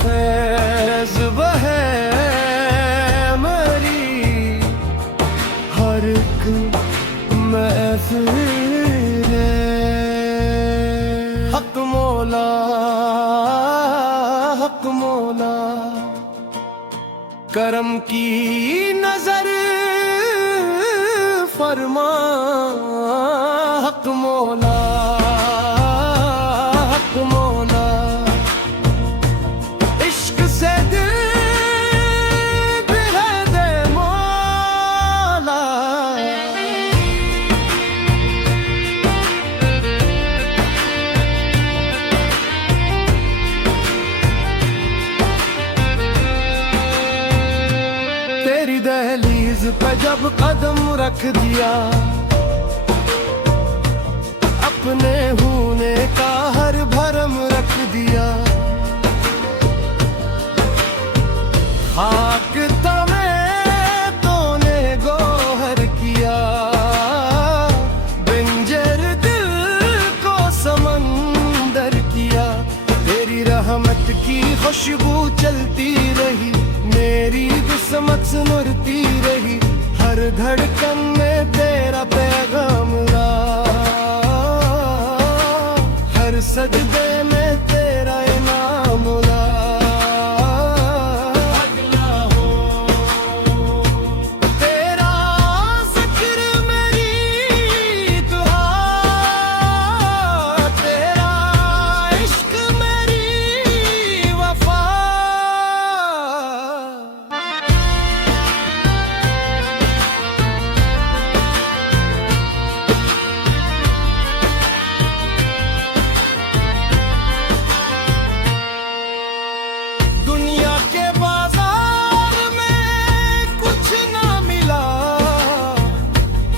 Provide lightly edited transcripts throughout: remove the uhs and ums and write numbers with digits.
फैज बहे मेरी हर एक महफिल हक मौला हक मौला करम की नजर फरमा हक मौला हक मौला इश्क से दिल बिरह दे मौला तेरी दहलीज पे जब कदम रख दिया अपने होने का हर भरम रख दिया खाक तमे तूने गोहर किया बिंजर दिल को समंदर किया तेरी रहमत की खुशबू चलती रही मेरी किस्मत सुनती रही हर धड़कन में तेरा पैगाम ला हर सजदे में तेरा इनाम ला अगला हो तेरा जिक्र मेरी दुआ तेरा इश्क मेरी वफा दुनिया के बाजार में कुछ ना मिला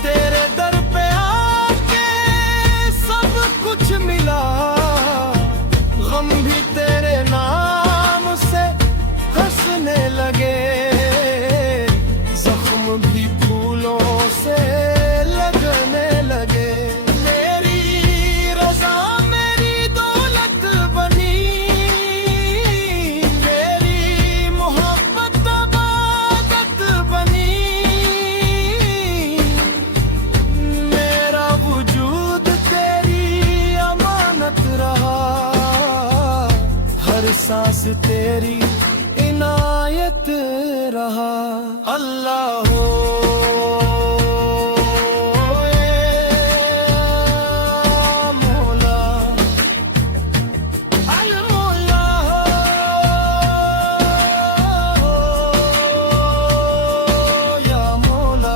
तेरे दर पे आके सब कुछ मिला गम भी तेरे नाम से हंसने लगे जख्म भी फूलों से लगने लगे मेरी रज़ा मेरी दौलत बनी मेरी मोहब्बत इबादत बनी मेरा वजूद तेरी अमानत रहा हर सांस तेरी इनायत रहा अल्लाह हो मौला अल मौला हो या मौला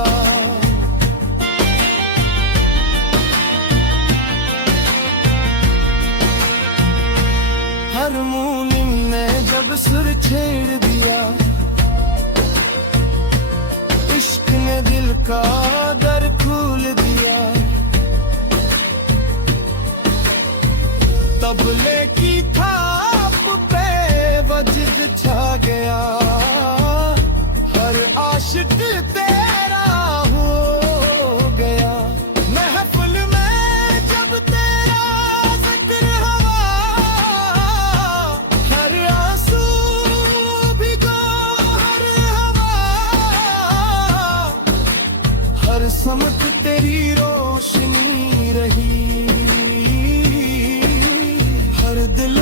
हर मुनिम ने जब सुर छेड़ दिया इश्क ने दिल का दर खोल दिया तबले की थाप पे वजद छा गया हर आशिक तेरा हो गया महफिल में जब तेरा जिक्र हुआ हर आंसू भिगो हर हवा हर समत तेरी रोशनी रही हर दिल